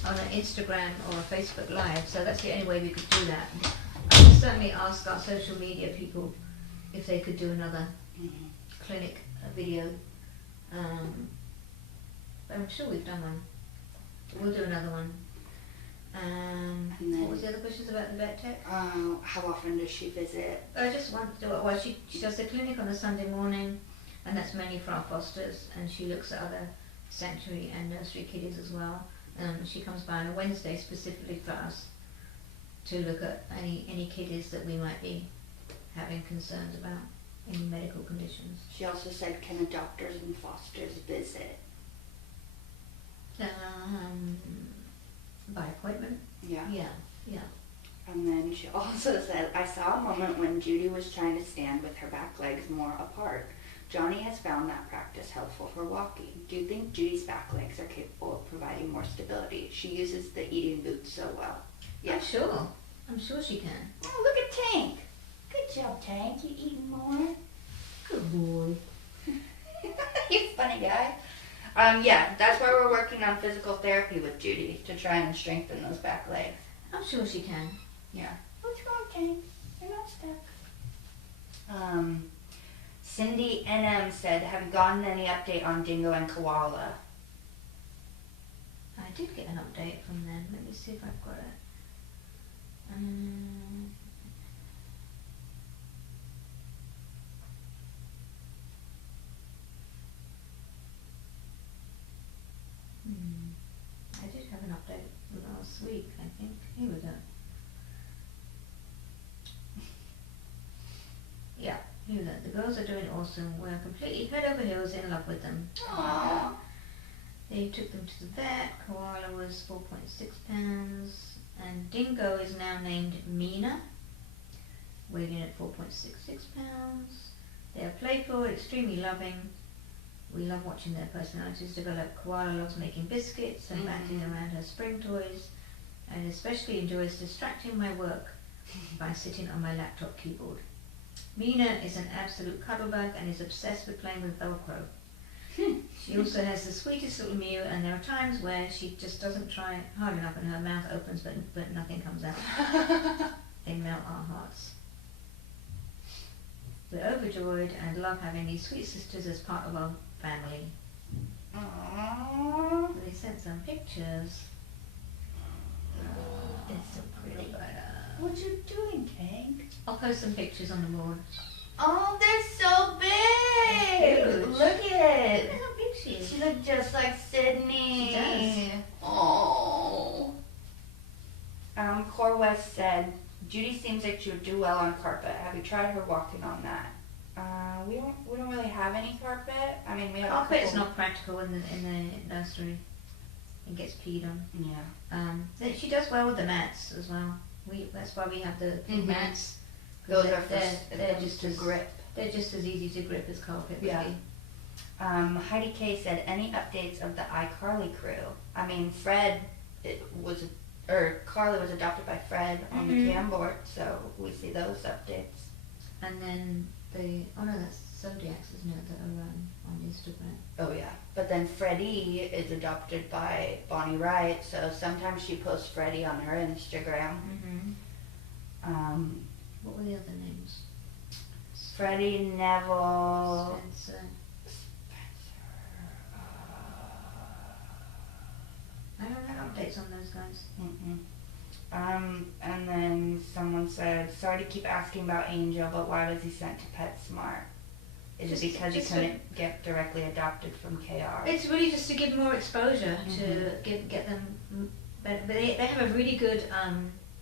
on an Instagram or a Facebook Live, so that's the only way we could do that. I would certainly ask our social media people if they could do another clinic video. But I'm sure we've done one. We'll do another one. And then- What was the other questions about the vet tech? How often does she visit? I just want to do it. Well, she does the clinic on a Sunday morning, and that's mainly for our fosters, and she looks at other sanctuary and nursery kiddies as well. She comes by on a Wednesday specifically for us to look at any kiddies that we might be having concerns about, any medical conditions. She also said, can a doctors and fosters visit? By appointment? Yeah. Yeah. And then she also said, I saw a moment when Judy was trying to stand with her back legs more apart. Johnny has found that practice helpful for walking. Do you think Judy's back legs are capable of providing more stability? She uses the eating boots so well. Yeah, sure. I'm sure she can. Oh, look at Tank. Good job, Tank. You eating more? Good boy. You funny guy. Yeah, that's why we're working on physical therapy with Judy to try and strengthen those back legs. I'm sure she can. Yeah. What's wrong, Tank? You're not stuck. Cindy NM said, have you gotten any update on Dingo and Koala? I did get an update from them. Let me see if I've got it. I did have an update last week, I think. Here we go. Yeah, here we go. The girls are doing awesome. We're completely head over heels in love with them. Aww. They took them to the vet. Koala was 4.6 pounds. And Dingo is now named Mina, weighing at 4.66 pounds. They are playful, extremely loving. We love watching their personalities develop. Koala loves making biscuits and batting around her spring toys, and especially enjoys distracting my work by sitting on my laptop keyboard. Mina is an absolute cuddlebug and is obsessed with playing with Velcro. She also has the sweetest little mew, and there are times where she just doesn't try hard enough and her mouth opens but nothing comes out. They melt our hearts. We're overjoyed and love having these sweet sisters as part of our family. Aww. They sent some pictures. It's so pretty. What you doing, Tank? I'll post some pictures on the board. Oh, they're so big! Huge. Look at it! Look how big she is. She looks just like Sydney. She does. Oh. Core West said, Judy seems like she would do well on carpet. Have you tried her walking on that? We don't really have any carpet. I mean, we have Carpet is a couple. not practical in the nursery. It gets peed on. Yeah. She does well with the mats as well. That's why we have the Mhm. mats. Those are they're just to as grip. They're just as easy to grip as carpet would Yeah. be. Heidi K said, any updates of the iCarly crew? I mean, Carly was adopted by Fred on the cam board, so we see those updates. And then that's Zodiacs, isn't it, that are on Instagram. Oh yeah, but then Freddie is adopted by Bonnie Wright, so sometimes she posts Freddie on her Instagram. What were the other names? Freddie, Neville, Spencer. Spencer. I don't have updates on those guys. And then someone said, sorry to keep asking about Angel, but why was he sent to PetSmart? Is it because he couldn't get directly adopted from KR? It's really just to give more exposure to get them. But they have a really good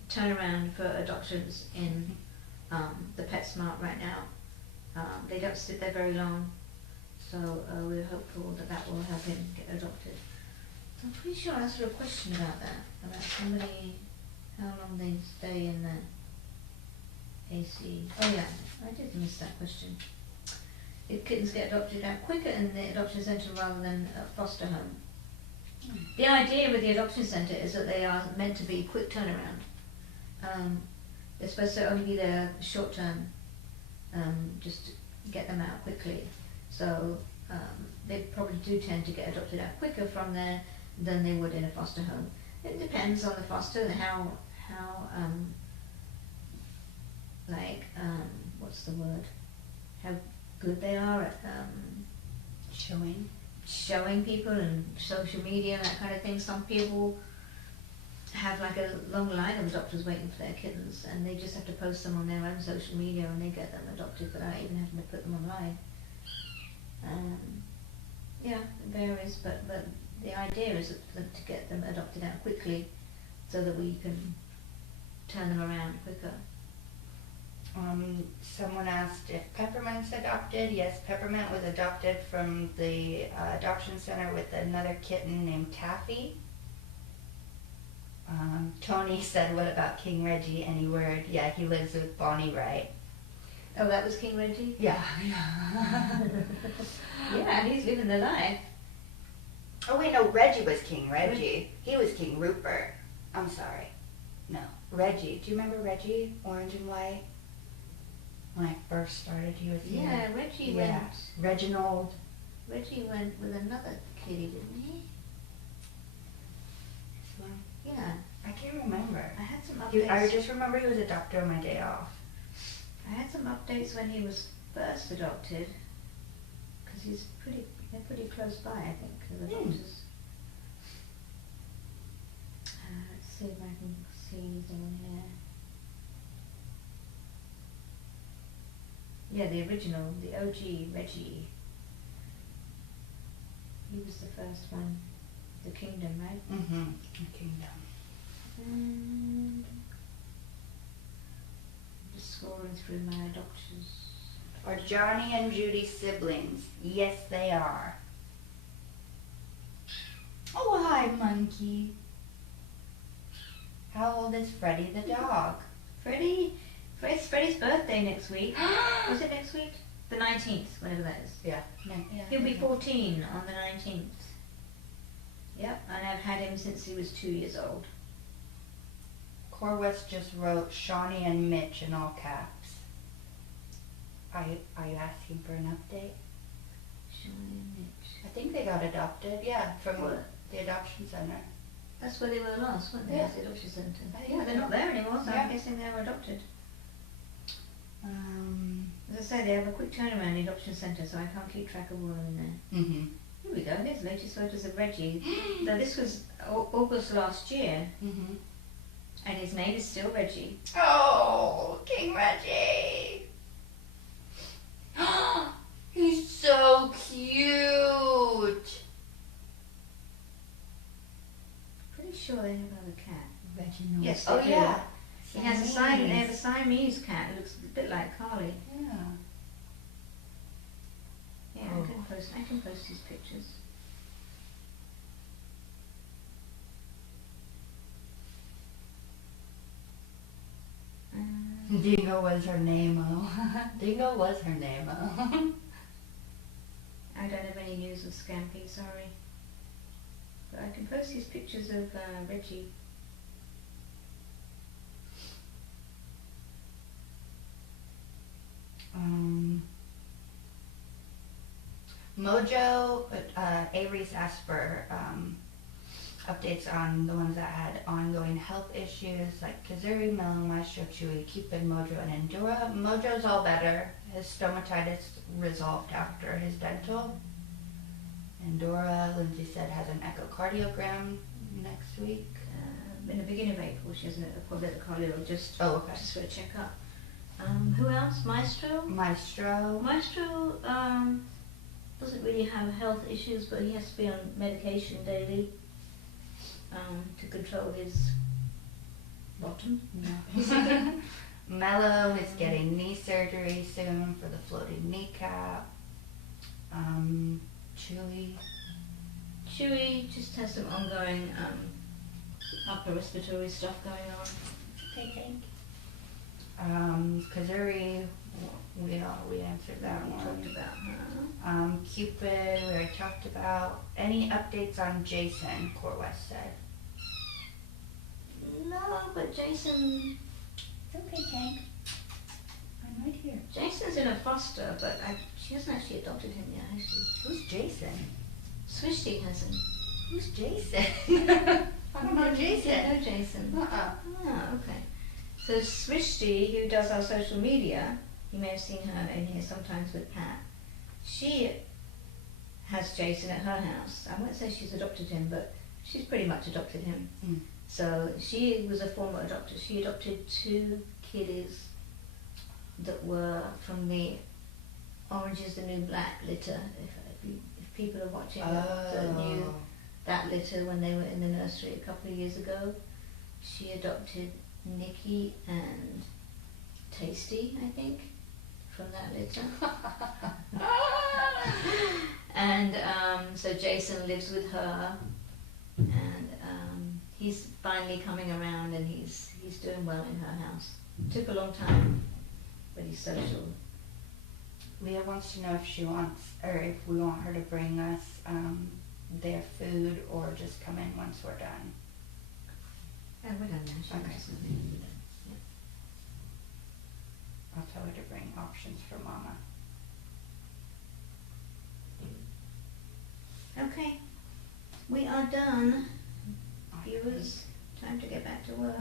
turnaround for adoptions in the PetSmart right now. They don't sit there very long, so we're hopeful that will help him get adopted. I'm pretty sure I asked her a question about that, about somebody, how long they stay in the AC. Oh yeah, I did miss that question. If kittens get adopted out quicker in the adoption centre rather than a foster home. The idea with the adoption centre is that they are meant to be quick turnaround. They're supposed to only be there short term, just to get them out quickly. So they probably do tend to get adopted out quicker from there than they would in a foster home. It depends on the foster, how what's the word? How good they are at showing people and social media, that kind of thing. Some people have like a long line of adopters waiting for their kittens, and they just have to post them on their own social media and they get them adopted without even having to put them online. Yeah, it varies, but the idea is to get them adopted out quickly so that we can turn them around quicker. Someone asked if Peppermint's adopted. Yes, Peppermint was adopted from the adoption center with another kitten named Taffy. Tony said, what about King Reggie? Any word? Yeah, he lives with Bonnie Wright. Oh, that was King Reggie? Yeah. Yeah, he's living the life. Oh wait, no, Reggie was King Reggie. He was King Rupert. I'm sorry. No, Reggie. Do you remember Reggie? Orange and white? When I first started, he was here. Yeah, Reggie Yeah. went. Reginald. Reggie went with another kitty, didn't he? Yeah, I can't remember. I had some updates. I just remember he was adopted on my day off. I had some updates when he was first adopted, because they're pretty close by, I think, the adopters. Let's see if I can see anything in here. Yeah, the original, the OG Reggie. He was the first one. The Kingdom, right? Mm-hmm. Kingdom. And just scrolling through my adoptions. Are Johnny and Judy siblings? Yes, they are. Oh, hi, monkey. How old is Freddie the dog? It's Freddie's birthday next week. Was it next week? The 19th, whatever that is. Yeah. He'll be 14 on the 19th. Yep, and I've had him since he was 2 years old. Corwest just wrote Shawnee and Mitch in all caps. Are you asking for an update? Shawnee and Mitch. I think they got adopted, yeah, from What? the adoption center. That's where they were last, weren't they? Yeah. At the adoption centre. I think Yeah, they're so. not there anymore, so Yeah. I'm guessing they were adopted. As I say, they have a quick turnaround in the adoption centre, so I can't keep track of all of them in there. Mm-hmm. Here we go, there's the latest photos of Reggie. Now this was August last year, Mm-hmm. and his name is still Reggie. Oh, King Reggie! He's so cute! Pretty sure they have another cat. Reginald. Yes, Oh they do. yeah. He has a they have a Siamese cat who looks a bit like Carly. Yeah. Yeah, Oh. I can post these pictures. Dingo was her name-o. Dingo was her name-o. I don't have any news of Scampy, sorry. But I can post these pictures of Reggie. Mojo, Avery's asked for updates on the ones that had ongoing health issues like Kazuri, Melon, Maestro, Chewy, Cupid, Mojo, and Endura. Mojo's all better. His stomatitis resolved after his dental. Endura, Lindsay said, has an echocardiogram next week. In the beginning of April, she has probably at the cardio just Oh, okay. for a checkup. Who else? Maestro? Maestro. Maestro doesn't really have health issues, but he has to be on medication daily to control his bottom. No. Mellow is getting knee surgery soon for the floating kneecap. Chewy Chewy just has some ongoing upper respiratory stuff going on. Okay, thank Kazuri, we answered that We one. talked about her. Cupid, we already talked about. Any updates on Jason, Core West said? No, but Jason, It's okay, Tank. I'm right here. Jason's in a foster, but she hasn't actually adopted him yet, has she? Who's Jason? Swishty hasn't. Who's Jason? I don't know You Jason. don't know Jason. Uh-uh. Oh, okay. So Swishty, who does our social media, you may have seen her in here sometimes with Pat. She has Jason at her house. I won't say she's adopted him, but she's pretty much adopted him. Mm. So she was a former adopter. She adopted 2 kiddies that were from the Orange is the New Black litter. If people are watching that knew that litter when they were in the nursery a couple of years ago, she adopted Nikki and Tasty, I think, from that litter. And so Jason lives with her, and he's finally coming around, and he's doing well in her house. Took a long time, but he's social. Leah wants to know if she wants, or if we want her to bring us their food, or just come in once we're done. Yeah, we're done now. She Okay. wants something. I'll tell her to bring options for Mama. Okay, we are done. Viewers, time to get back to work.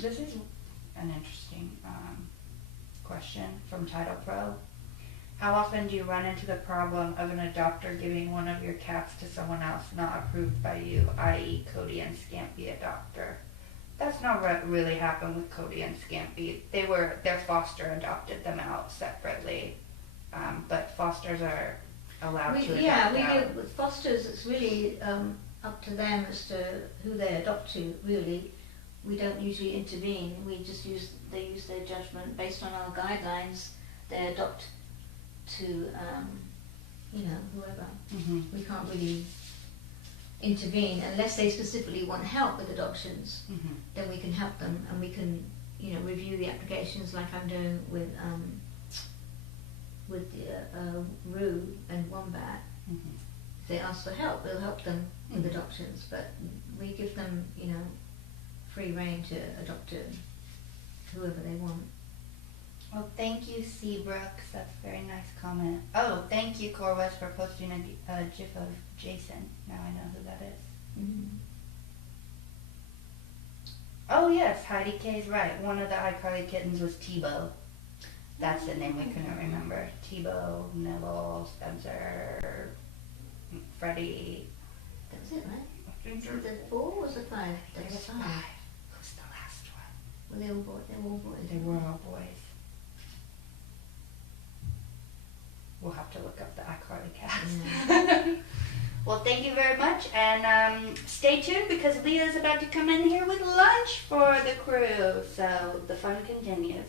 This is an interesting question from Title Pro. How often do you run into the problem of an adopter giving one of your cats to someone else not approved by you, i.e. Cody and Scampy adopter? That's not what really happened with Cody and Scampy. Their foster adopted them out separately, but fosters are allowed to adopt out. With fosters, it's really up to them as to who they adopt to, really. We don't usually intervene. They use their judgment based on our guidelines. They adopt to, whoever. Mm-hmm. We can't really intervene unless they specifically want help with adoptions. Mm-hmm. Then we can help them, and we can, review the applications like I'm doing with Roo and Wombat. Mm-hmm. If they ask for help, we'll help them with Mhm. adoptions, but we give them, free rein to adopt to whoever they want. Well, thank you, Seabrooks. That's a very nice comment. Oh, thank you, Core West, for posting a GIF of Jason. Now I know who that is. Mm-hmm. Oh, yes, Heidi K's right. One of the iCarly kittens was Tebow. That's the name we couldn't remember. Tebow, Neville, Spencer, Freddie. That's it, right? There Was it 4 or was it 5? There was was 5. 5. Who's the last one? Well, they were all boys. They were all boys. We'll have to look up the iCarly cast. Well, thank you very much, and stay tuned because Leah's about to come in here with lunch for the crew, so the fun continues.